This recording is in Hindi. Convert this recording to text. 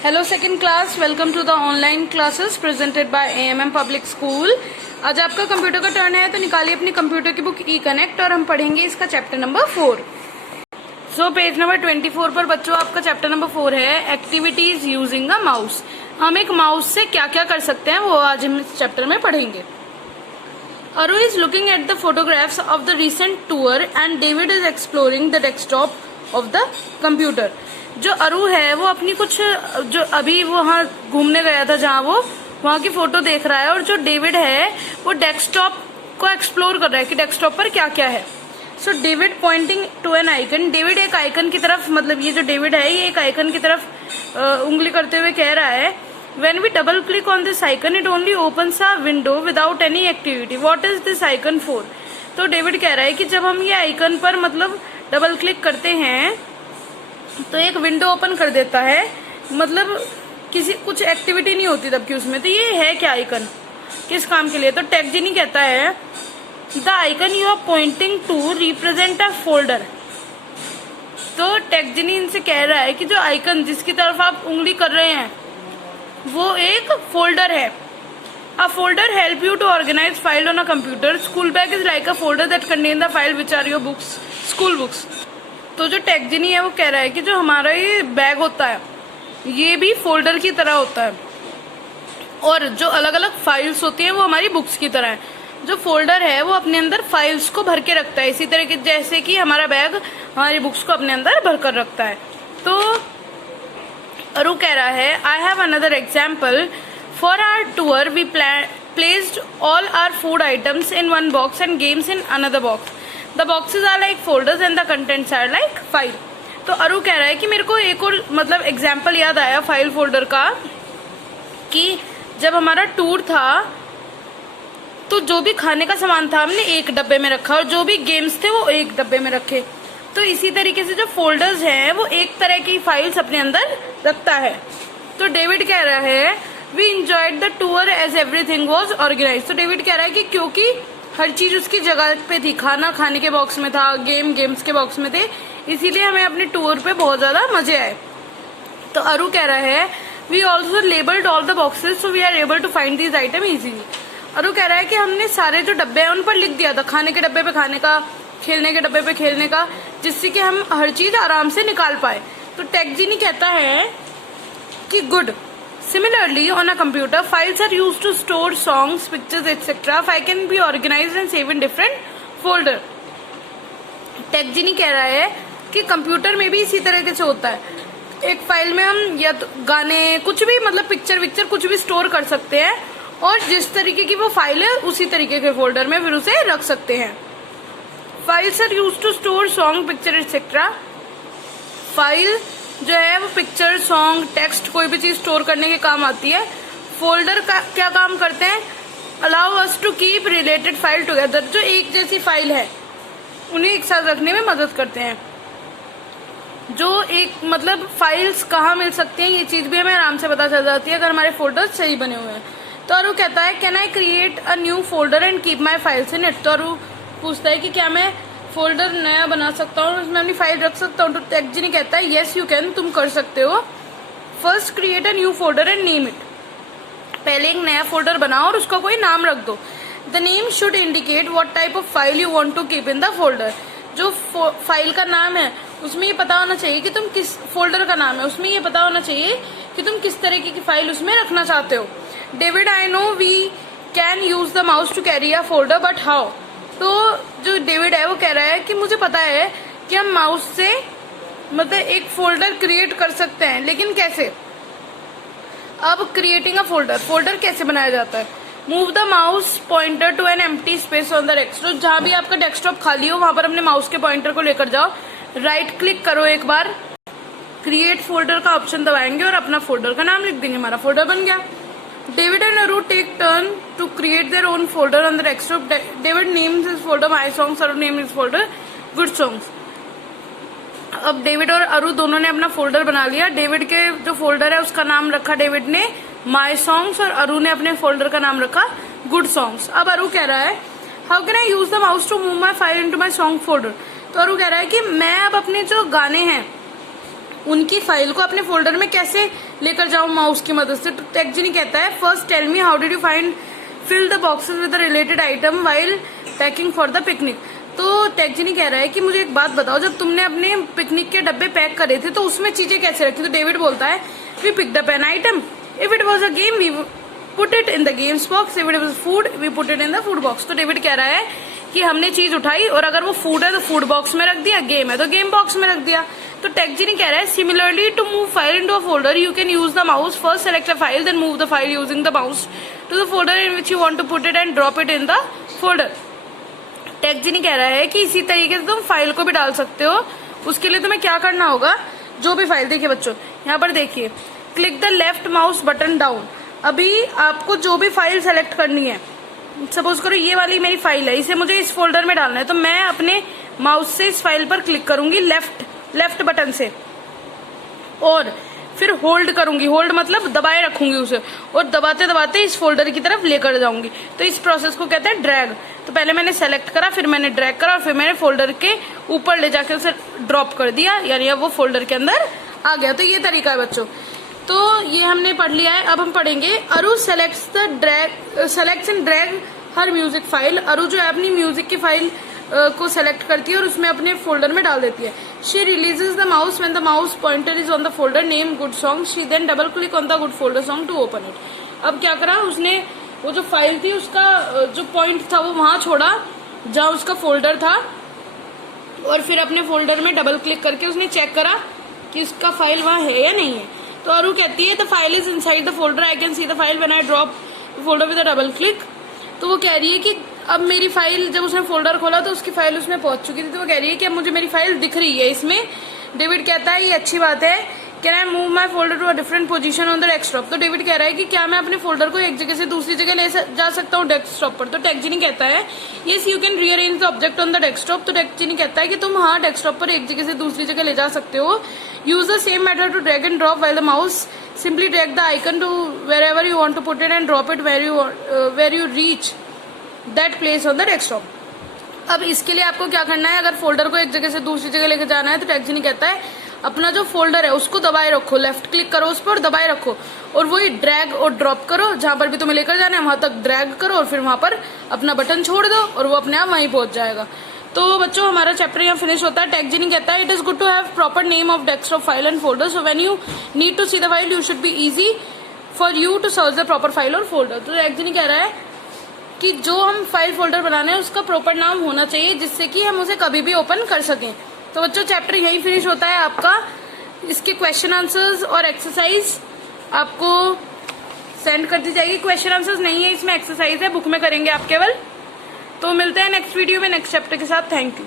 Hello second class, welcome to the online classes presented by AMM public school. आज आपका कंप्यूटर का टर्न है, तो निकालिए अपनी कंप्यूटर की बुक ई कनेक्ट और हम पढ़ेंगे इसका chapter number 4। So page number 24 पर बच्चों आपका चैप्टर नंबर 4 है एक्टिविटीज यूजिंग अ माउस। हम एक माउस से क्या क्या कर सकते हैं वो आज हम इस चैप्टर में पढ़ेंगे। अरु is looking at the photographs of the recent tour and David is exploring the desktop of the computer. जो अरु है वो अपनी कुछ जो अभी वहाँ घूमने गया था जहाँ वो वहाँ की फोटो देख रहा है, और जो डेविड है वो डेस्कटॉप को एक्सप्लोर कर रहा है कि डेस्कटॉप पर क्या क्या है। So David pointing to an icon, David एक आइकन की तरफ, मतलब ये जो डेविड है ये एक आइकन की तरफ उंगली करते हुए कह रहा है when we double click on this icon it only opens a window without any activity, what is this icon for. तो डेविड कह रहा है कि जब हम ये आइकन पर मतलब डबल क्लिक करते हैं तो एक विंडो ओपन कर देता है, मतलब किसी कुछ एक्टिविटी नहीं होती तब की उसमें। तो ये है क्या आइकन, किस काम के लिए। तो टेक्जिनी कहता है the icon you are pointing to represent a folder. तो टेक्जिनी इनसे कह रहा है कि जो आइकन जिसकी तरफ आप उंगली कर रहे हैं वो एक फोल्डर है। A folder help you to organise file on a computer. School bag is like a folder that contain the file which are your books, school books. तो जो टेक्जिनी है वो कह रहा है कि जो हमारा ये बैग होता है ये भी फोल्डर की तरह होता है, और जो अलग अलग फाइल्स होती हैं वो हमारी बुक्स की तरह है। जो फोल्डर है वो अपने अंदर फाइल्स को भर के रखता है, इसी तरह के जैसे कि हमारा बैग हमारी बुक्स को अपने अंदर भर कर रखता है। तो अरु कह रहा है I have another example for our tour we placed all our food items in one box and games in another box. The boxes are like folders and the contents are like file. तो अरु कह रहा है कि मेरे को एक और मतलब एग्जाम्पल याद आया फाइल फोल्डर का, कि जब हमारा टूर था तो जो भी खाने का सामान था हमने एक डब्बे में रखा और जो भी गेम्स थे वो एक डब्बे में रखे। तो इसी तरीके से जो फोल्डर्स हैं वो एक तरह की फाइल्स अपने अंदर रखता है। तो डेविड कह रहा है we enjoyed the tour as everything was organise. तो डेविड कह रहा है कि क्योंकि हर चीज उसकी जगह पे थी, खाना खाने के बॉक्स में था, गेम्स के बॉक्स में थे, इसीलिए हमें अपने टूर पे बहुत ज्यादा मजे आए। तो अरु कह रहा है we also labelled all the boxes so we are able to find these item easily. Aru कह रहा है कि हमने सारे जो डब्बे हैं उन पर लिख दिया था, खाने के डब्बे पे खाने का, खेलने के डब्बे पे खेलने का, जिससे कि हम हर चीज आराम से निकाल पाए। तो टेक्जिनी कहता है कि good. Similarly, on a computer, files are used to store songs, pictures, etc. File can be organized and saved in different folder. टेक्जिनी कह रहा है कि कंप्यूटर में भी इसी तरह से होता है। एक फाइल में हम या तो गाने कुछ भी मतलब पिक्चर कुछ भी स्टोर कर सकते हैं, और जिस तरीके की वो फाइल है उसी तरीके के फोल्डर में फिर उसे रख सकते हैं। Files are use to store song, picture etcetera. File जो है वो पिक्चर, सॉन्ग, टेक्स्ट कोई भी चीज स्टोर करने के काम आती है। फोल्डर का क्या काम करते हैं, allow us to keep related file together. जो एक जैसी फाइल है उन्हें एक साथ रखने में मदद करते हैं। जो एक मतलब फाइल्स कहाँ मिल सकती हैं ये चीज भी हमें आराम से पता चल जाती है अगर हमारे फोल्डर सही बने हुए हैं। तो अरु कहता है can I create a new folder and keep my files in it. तो अरु पूछता है कि क्या मैं फोल्डर नया बना सकता हूँ और उसमें अपनी फाइल रख सकता हूँ। तो टेक्जिनी कहता है यस यू कैन, तुम कर सकते हो। First create a new folder and name it. पहले एक नया फोल्डर बनाओ और उसका कोई नाम रख दो। The name should indicate what type of file you want to keep in the folder. जो फाइल का नाम है उसमें ये पता होना चाहिए कि तुम किस फोल्डर का नाम है, उसमें ये पता होना चाहिए कि तुम किस तरीके की फाइल उसमें रखना चाहते हो। David I know we can use the mouse to carry a folder but how. तो जो डेविड है वो कह रहा है कि मुझे पता है कि हम माउस से मतलब एक फोल्डर क्रिएट कर सकते हैं, लेकिन कैसे। अब क्रिएटिंग अ फोल्डर कैसे बनाया जाता है। Move the mouse pointer to an empty space on the desktop. जहां भी आपका डेस्कटॉप खाली हो वहां पर अपने माउस के पॉइंटर को लेकर जाओ, राइट क्लिक करो एक बार, क्रिएट फोल्डर का ऑप्शन दबाएंगे और अपना फोल्डर का नाम लिख देंगे, हमारा फोल्डर बन गया। David and Aru take turn to create their own folder on the desktop. David names his folder My Songs, Aru names his folder Good Songs. अब डेविड और अरु दोनों ने अपना फोल्डर बना लिया। डेविड के जो फोल्डर है उसका नाम रखा डेविड ने माई सॉन्ग्स और अरु ने अपने फोल्डर का नाम रखा गुड सॉन्ग्स। अब अरु कह रहा है how can I use the mouse to move my file into my song folder. तो अरु कह रहा है कि मैं अब अपने जो गाने हैं उनकी फाइल को अपने फोल्डर में कैसे लेकर जाऊं माउस की मदद से। तो टेक्जीनी कहता है first tell me how did you find fill the boxes with the related item while packing for the picnic. तो टेक्जीनी कह रहा है कि मुझे एक बात बताओ, जब तुमने अपने पिकनिक के डब्बे पैक करे थे तो उसमें चीजें कैसे रखी। तो डेविड बोलता है we picked up an item, if it was a game we put it in the games box, if it was food we put it in the food box. तो डेविड कह रहा है कि हमने चीज उठाई और अगर वो फूड है तो फूड बॉक्स में रख दिया, गेम है तो गेम बॉक्स में रख दिया। तो टेक्जीनी कह रहा है similarly to move file into a folder you can use the mouse, first select a file then move the file using the mouse to the folder in which you want to put it and drop it in the folder. Techgenie कह रहा है कि इसी तरीके से तुम फाइल को भी डाल सकते हो। उसके लिए तुम्हें क्या करना होगा, जो भी फाइल, देखिए बच्चों यहाँ पर देखिए, click the left mouse button down. अभी आपको जो भी फाइल सेलेक्ट करनी है, सपोज करो ये वाली मेरी फाइल है, इसे मुझे इस फोल्डर में डालना है, तो मैं अपने माउस से इस फाइल पर क्लिक करूंगी लेफ्ट बटन से और फिर होल्ड करूंगी, होल्ड मतलब दबाए रखूंगी उसे और दबाते दबाते इस फोल्डर की तरफ लेकर जाऊंगी। तो इस प्रोसेस को कहते हैं ड्रैग। तो पहले मैंने सेलेक्ट करा, फिर मैंने ड्रैग करा और फिर मैंने फोल्डर के ऊपर ले जाकर उसे ड्रॉप कर दिया, यानी अब वो फोल्डर के अंदर आ गया। तो ये तरीका है बच्चों। तो ये हमने पढ़ लिया है। अब हम पढ़ेंगे अरु selects and drag her music file. अरु जो है अपनी म्यूजिक की फाइल को सेलेक्ट करती है और उसमें अपने फोल्डर में डाल देती है। She releases the mouse when the mouse pointer is on the folder name good song, she then double click on the good folder song to open it. अब क्या करा उसने, वो जो फाइल थी उसका जो पॉइंट था वो वहां छोड़ा जहां उसका फोल्डर था और फिर अपने फोल्डर में डबल क्लिक करके उसने चेक करा कि उसका फाइल वहां है या नहीं है। तो अरु कहती है the file is inside the folder, I can see the file when I drop folder with a double click. तो वो कह रही है कि अब मेरी फाइल, जब उसने फोल्डर खोला तो उसकी फाइल उसमें पहुंच चुकी थी। तो वो कह रही है कि अब मुझे मेरी फाइल दिख रही है इसमें। डेविड कहता है ये अच्छी बात है, can I move my folder to a different position on the desktop. तो डेविड कह रहा है कि क्या मैं अपने फोल्डर को एक जगह से दूसरी जगह ले जा सकता हूँ डेस्कटॉप पर। तो टेक्जीनी कहता है yes you can rearrange the object on the desktop. तो टेक्जीनी कहता है कि तुम हाँ डेस्कटॉप पर एक जगह से दूसरी जगह ले जा सकते हो। Use the same method to drag and drop while the mouse simply drag the icon to wherever you want to put it and drop it where you reach that place on the desktop. अब इसके लिए आपको क्या करना है, अगर फोल्डर को एक जगह से दूसरी जगह लेकर जाना है तो टेक्जीनी कहता है अपना जो फोल्डर है उसको दबाए रखो, लेफ्ट क्लिक करो उस पर दबाए रखो और वही ड्रैग और ड्रॉप करो, जहां पर भी तुम्हें लेकर जाना है वहां तक ड्रैग करो और फिर वहां पर अपना बटन छोड़ दो और वो अपने आप वहीं पहुंच जाएगा। तो बच्चों हमारा चैप्टर यहाँ फिनिश होता है। टेक्जीनी कहता है it is good to have proper name of desktop file and folder, so when you need to see the file you should be easy for you to search the proper file और फोल्डर। तो टेक्जीनी कह रहा है कि जो हम फाइल फोल्डर बनाने हैं उसका प्रॉपर नाम होना चाहिए जिससे कि हम उसे कभी भी ओपन कर सकें। तो बच्चों चैप्टर यही फिनिश होता है आपका। इसके क्वेश्चन आंसर्स और एक्सरसाइज आपको सेंड कर दी जाएगी। क्वेश्चन आंसर्स नहीं है, इसमें एक्सरसाइज है, बुक में करेंगे आप केवल। तो मिलते हैं नेक्स्ट वीडियो में नेक्स्ट चैप्टर के साथ। Thank you.